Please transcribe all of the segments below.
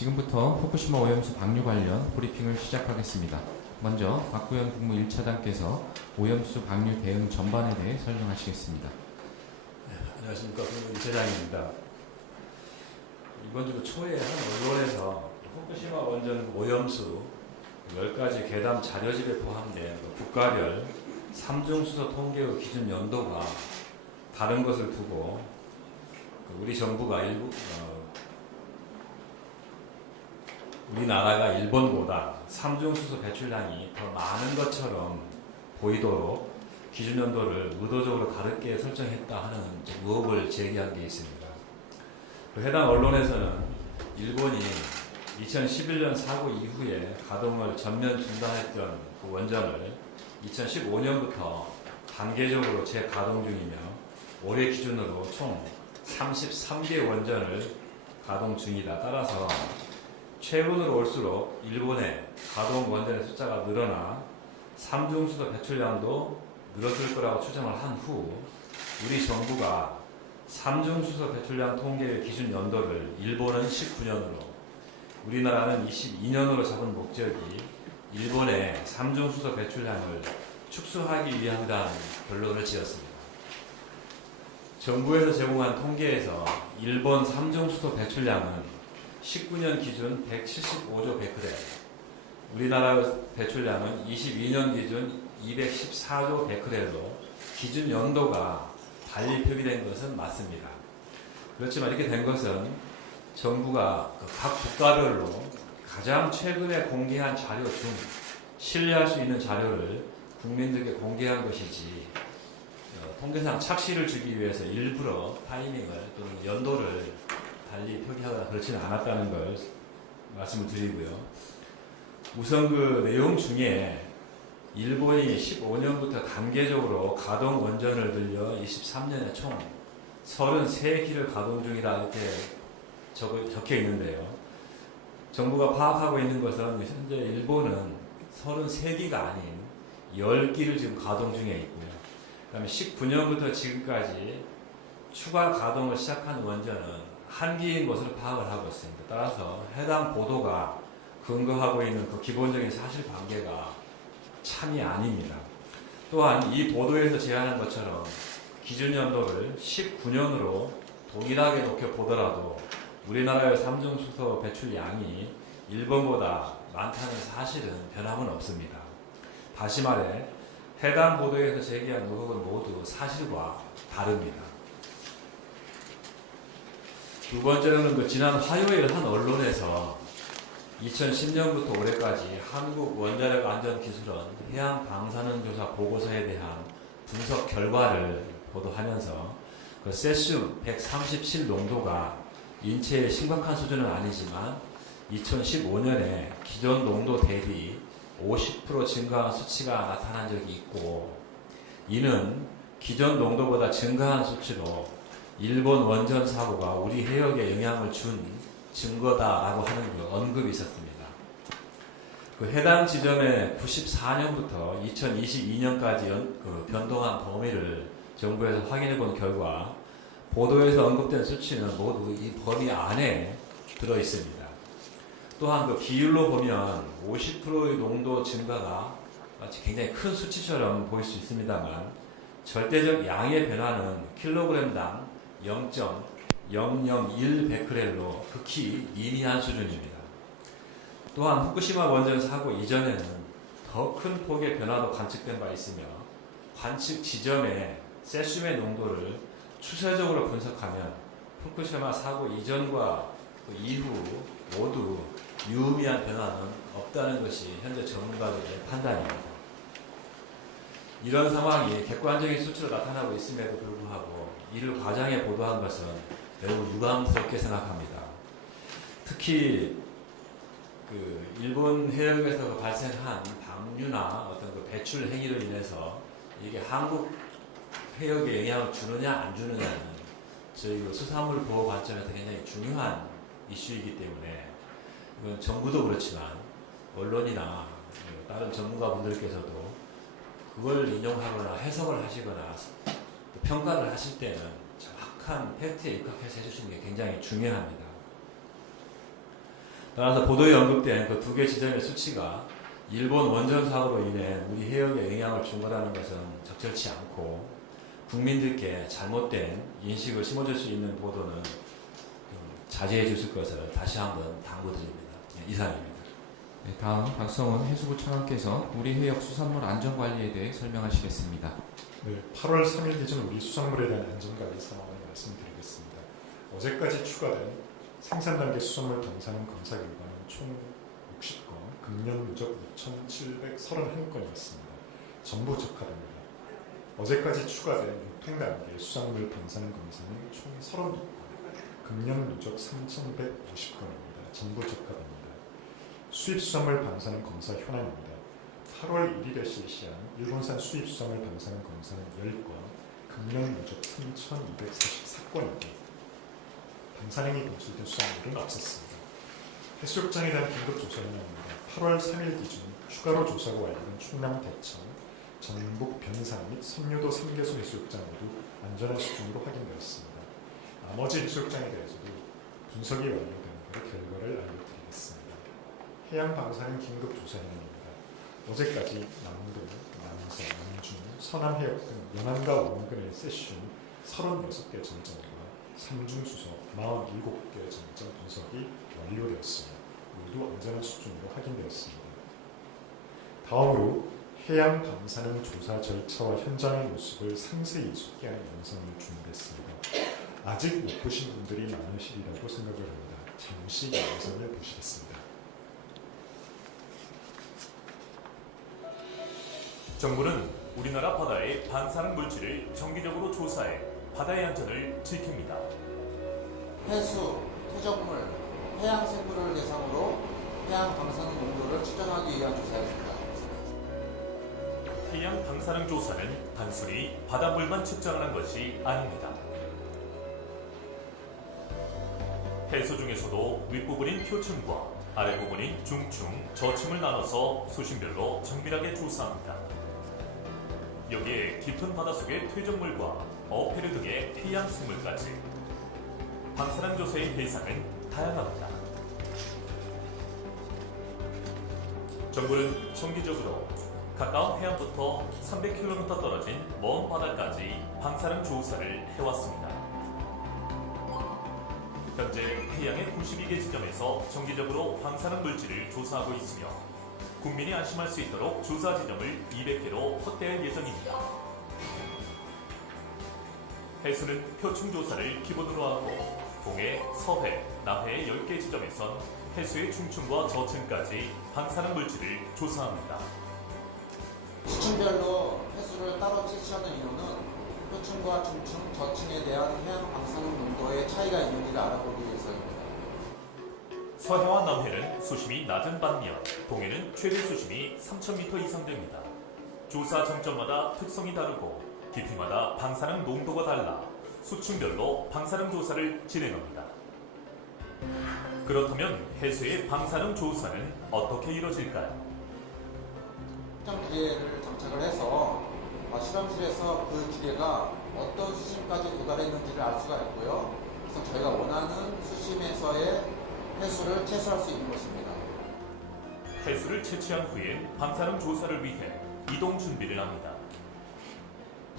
지금부터 후쿠시마 오염수 방류 관련 브리핑을 시작하겠습니다. 먼저 박구현 국무 1차장께서 오염수 방류 대응 전반에 대해 설명하시겠습니다. 네, 안녕하십니까. 국무 1차장입니다. 이번 주 초에 한 언론에서 후쿠시마 원전 오염수 10가지 괴담 자료집에 포함된 국가별 삼중수소 통계의 기준 연도가 다른 것을 두고 우리 정부가 우리나라가 일본보다 삼중수소 배출량이 더 많은 것처럼 보이도록 기준 연도를 의도적으로 다르게 설정했다 하는 의혹을 제기한 게 있습니다. 해당 언론에서는 일본이 2011년 사고 이후에 가동을 전면 중단했던 그 원전을 2015년부터 단계적으로 재가동 중이며 올해 기준으로 총 33개 원전을 가동 중이다. 따라서 최근으로 올수록 일본의 가동 원전의 숫자가 늘어나 삼중수소 배출량도 늘었을 거라고 추정을 한 후 우리 정부가 삼중수소 배출량 통계의 기준 연도를 일본은 19년으로 우리나라는 22년으로 잡은 목적이 일본의 삼중수소 배출량을 축소하기 위함이라는 결론을 지었습니다. 정부에서 제공한 통계에서 일본 삼중수소 배출량은 19년 기준 175조 베크렐, 우리나라 배출량은 22년 기준 214조 베크렐로 기준 연도가 달리 표기된 것은 맞습니다. 그렇지만 이렇게 된 것은 정부가 각 국가별로 가장 최근에 공개한 자료 중 신뢰할 수 있는 자료를 국민들께 공개한 것이지 통계상 착시를 주기 위해서 일부러 타이밍을 또는 연도를 달리 표기하거나 그렇지는 않았다는 걸 말씀을 드리고요. 우선 그 내용 중에 일본이 15년부터 단계적으로 가동 원전을 늘려 23년에 총 33기를 가동 중이다 이렇게 적혀 있는데요. 정부가 파악하고 있는 것은 현재 일본은 33기가 아닌 10기를 지금 가동 중에 있고요. 그 다음에 19년부터 지금까지 추가 가동을 시작한 원전은 1기인 것으로 파악을 하고 있습니다. 따라서 해당 보도가 근거하고 있는 그 기본적인 사실관계가 참이 아닙니다. 또한 이 보도에서 제안한 것처럼 기준 연도를 19년으로 동일하게 놓게 보더라도 우리나라의 삼중수소 배출량이 일본보다 많다는 사실은 변함은 없습니다. 다시 말해 해당 보도에서 제기한 의혹은 모두 사실과 다릅니다. 두 번째로는 그 지난 화요일 한 언론에서 2010년부터 올해까지 한국원자력안전기술원 해양방사능조사 보고서에 대한 분석 결과를 보도하면서 그 세슘 137 농도가 인체에 심각한 수준은 아니지만 2015년에 기존 농도 대비 50% 증가한 수치가 나타난 적이 있고 이는 기존 농도보다 증가한 수치로 일본 원전 사고가 우리 해역에 영향을 준 증거다라고 하는 그 언급이 있었습니다. 그 해당 지점에 94년부터 2022년까지 그 변동한 범위를 정부에서 확인해 본 결과 보도에서 언급된 수치는 모두 이 범위 안에 들어 있습니다. 또한 그 비율로 보면 50%의 농도 증가가 마치 굉장히 큰 수치처럼 보일 수 있습니다만 절대적 양의 변화는 킬로그램당 0.001 베크렐로 극히 미미한 수준입니다. 또한 후쿠시마 원전 사고 이전에는 더 큰 폭의 변화도 관측된 바 있으며 관측 지점의 세슘의 농도를 추세적으로 분석하면 후쿠시마 사고 이전과 그 이후 모두 유의미한 변화는 없다는 것이 현재 전문가들의 판단입니다. 이런 상황이 객관적인 수치로 나타나고 있음에도 불구하고 이를 과장해 보도한 것은 매우 유감스럽게 생각합니다. 특히 그 일본 해역에서 발생한 방류나 어떤 그 배출 행위로 인해서 이게 한국 해역에 영향을 주느냐 안 주느냐는 저희 그 수산물 보호 관점에서 굉장히 중요한 이슈이기 때문에 이건 정부도 그렇지만 언론이나 다른 전문가분들께서도 그걸 인용하거나 해석을 하시거나 평가를 하실 때는 정확한 팩트에 입각해서 해주시는 게 굉장히 중요합니다. 따라서 보도에 언급된 그 두 개 지점의 수치가 일본 원전 사고로 인해 우리 해역에 영향을 준 거라는 것은 적절치 않고 국민들께 잘못된 인식을 심어줄 수 있는 보도는 자제해 주실 것을 다시 한번 당부드립니다. 이상입니다. 네, 다음 박성훈 해수부 차관께서 우리 해역 수산물 안전관리에 대해 설명하시겠습니다. 네, 8월 3일 기준 우리 수산물에 대한 안전관리 상황을 말씀드리겠습니다. 어제까지 추가된 생산 단계 수산물 방사능 검사 결과는 총 60건, 금년 누적 2,731건이었습니다. 전부 적합입니다. 어제까지 추가된 육행 단계 수산물 방사능 검사는 총 32건, 금년 누적 3,150건입니다. 전부 적합입니다. 수입 수산물 방사능 검사 현황입니다. 8월 1일에 실시한 일본산 수입 수산물 방사능 검사는 10건, 금년 누적 3,244건이고 방사능이 검출된 수산물은 없었습니다. 해수욕장에 대한 긴급 조사 현황입니다. 8월 3일 기준 추가로 조사가 완료된 충남 대천, 전북 변산 및 선유도 3개소 해수욕장 모두 안전한 수준으로 확인되었습니다. 나머지 해수욕장에 대해서도 분석이 완료된 결과를 알려드리겠습니다. 해양 방사능 긴급 조사 현황입니다. 어제까지 남도, 남서, 남중, 서남해역 등 연안과 원근의 세슘 36개 점정과 삼중수소 47개 점정 분석이 완료되었습니다. 모두 안전한 수준으로 확인되었습니다. 다음으로 해양 방사능 조사 절차와 현장의 모습을 상세히 소개하는 영상을 준비했습니다. 아직 못 보신 분들이 많으시리라고 생각을 합니다. 잠시 영상을 보시겠습니다. 정부는 우리나라 바다의 방사능 물질을 정기적으로 조사해 바다의 안전을 지킵니다. 해수, 토적물, 해양 생물을 대상으로 해양 방사능 농도를 측정하기 위한 조사입니다. 해양 방사능 조사는 단순히 바닷물만 측정하는 것이 아닙니다. 해수 중에서도 윗부분인 표층과 아랫부분인 중층, 저층을 나눠서 수심별로 정밀하게 조사합니다. 여기에 깊은 바닷속의 퇴적물과 어패류 등의 해양 생물까지 방사능 조사의 대상은 다양합니다. 정부는 정기적으로 가까운 해안부터 300km 떨어진 먼 바다까지 방사능 조사를 해왔습니다. 현재 해양의 92개 지점에서 정기적으로 방사능 물질을 조사하고 있으며 국민이 안심할 수 있도록 조사 지점을 200개로 확대할 예정입니다. 해수는 표층 조사를 기본으로 하고 동해, 서해, 남해의 10개 지점에선 해수의 중층과 저층까지 방사능 물질을 조사합니다. 수층별로 해수를 따로 채취하는 이유는 표층과 중층, 저층에 대한 해양 방사능 농도의 차이가 있는지를 알아보기 위해서입니다. 서해와 남해는 수심이 낮은 반면 동해는 최대 수심이 3,000m 이상 됩니다. 조사 정점마다 특성이 다르고 깊이마다 방사능 농도가 달라 수층별로 방사능 조사를 진행합니다. 그렇다면 해수의 방사능 조사는 어떻게 이루어질까요? 특정 기계를 장착을 해서 실험실에서 그 기계가 어떤 수심까지 도달했는지를 알 수가 있고요. 그래서 저희가 원하는 수심에서의 해수를 채취할 수 있는 것입니다. 해수를 채취한 후엔 방사능 조사를 위해 이동 준비를 합니다.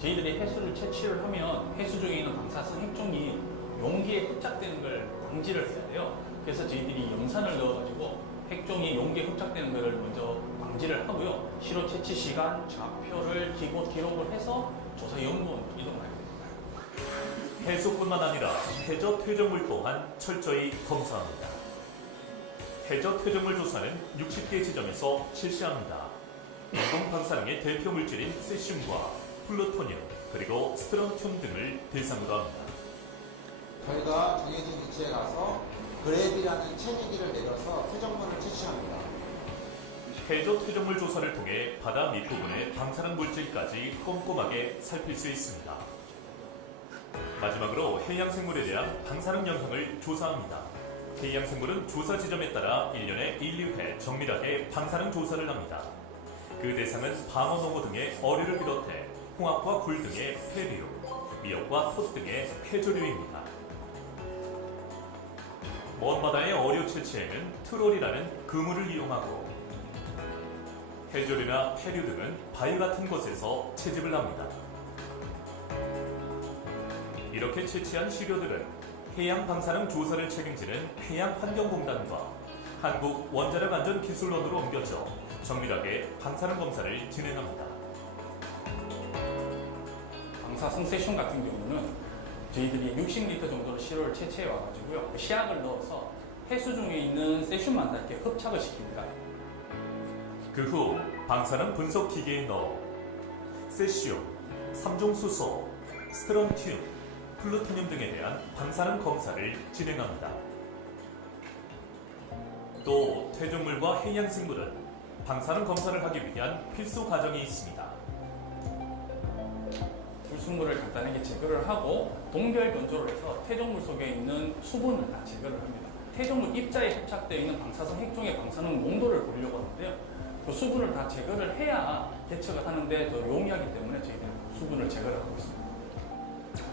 저희들이 해수를 채취를 하면 해수 중에 있는 방사성 핵종이 용기에 흡착되는 걸 방지를 해야 돼요. 그래서 저희들이 염산을 넣어가지고 핵종이 용기에 흡착되는 것을 먼저 방지를 하고요. 시로 채취 시간, 좌표를 기록을 해서 조사 연구원으로 이동하게 됩니다. 해수뿐만 아니라 해저 퇴적물 또한 철저히 검사합니다. 해저 퇴적물 조사는 60개 지점에서 실시합니다. 인공 방사능의 대표 물질인 세슘과 플루토늄 그리고 스트론튬 등을 대상으로 합니다. 저희가 정해진 위치에 가서 그랩이라는 체계기를 내려서 퇴적물을 채취합니다. 해저 퇴적물 조사를 통해 바다 밑부분의 방사능 물질까지 꼼꼼하게 살필 수 있습니다. 마지막으로 해양생물에 대한 방사능 영향을 조사합니다. 해양생물은 조사 지점에 따라 1년에 1, 2회 정밀하게 방사능 조사를 합니다. 그 대상은 방어, 농어 등의 어류를 비롯해 홍합과 굴 등의 폐류, 미역과 톳 등의 폐조류입니다. 먼 바다의 어류 채취에는 트롤이라는 그물을 이용하고 해조류나 해류 등은 바위 같은 곳에서 채집을 합니다. 이렇게 채취한 시료들은 해양방사능 조사를 책임지는 해양환경공단과 한국원자력안전기술원으로 옮겨져 정밀하게 방사능 검사를 진행합니다. 방사성 세슘 같은 경우는 저희들이 60리터 정도로 시료를 채취해 와가지고요. 시약을 넣어서 해수 중에 있는 세슘만 다 이렇게 흡착을 시킵니다. 그 후 방사능 분석 기계에 넣어 세슘, 삼중수소, 스트론튬, 플루토늄 등에 대한 방사능 검사를 진행합니다. 또 퇴적물과 해양생물은 방사능 검사를 하기 위한 필수 과정이 있습니다. 불순물을 간단하게 제거를 하고 동결 건조를 해서 퇴적물 속에 있는 수분을 다 제거를 합니다. 퇴적물 입자에付着되어 있는 방사성 핵종의 방사능 농도를 보려고 하는데요. 그 수분을 다 제거를 해야 개척을 하는데 더 용이하기 때문에 저희들은 수분을 제거를 하고 있습니다.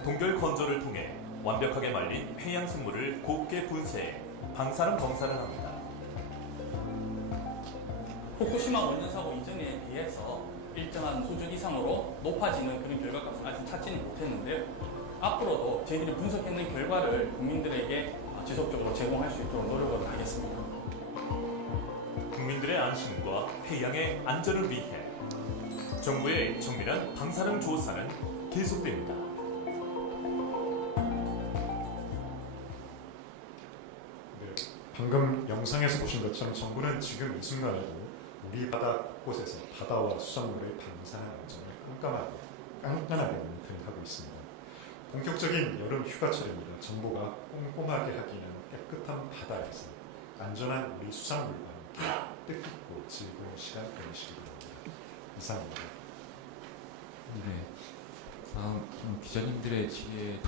동결 건조를 통해 완벽하게 말린 해양생물을 곱게 분쇄해 방사능 검사를 합니다. 후쿠시마 원전사고 이전에 비해서 일정한 수준 이상으로 높아지는 그런 결과값을 아직 찾지는 못했는데요. 앞으로도 저희들이 분석해낸 결과를 국민들에게 지속적으로 제공할 수 있도록 노력을 하겠습니다. 국민들의 안심과 해양의 안전을 위해 정부의 정밀한 방사능 조사는 계속됩니다. 네, 방금 영상에서 보신 것처럼 정부는 지금 이 순간에도 우리 바다 곳곳에서 바다와 수산물의 방사능 안전을 깐깐하게 모니터링하고 있습니다. 본격적인 여름 휴가철입니다. 정부가 꼼꼼하게 하기 위한 깨끗한 바다에서 안전한 우리 수산물과 함께 뜻깊고 즐거운 시간 보내시기 바랍니다. 이상입니다. 네. 다음 기자님들의 질의에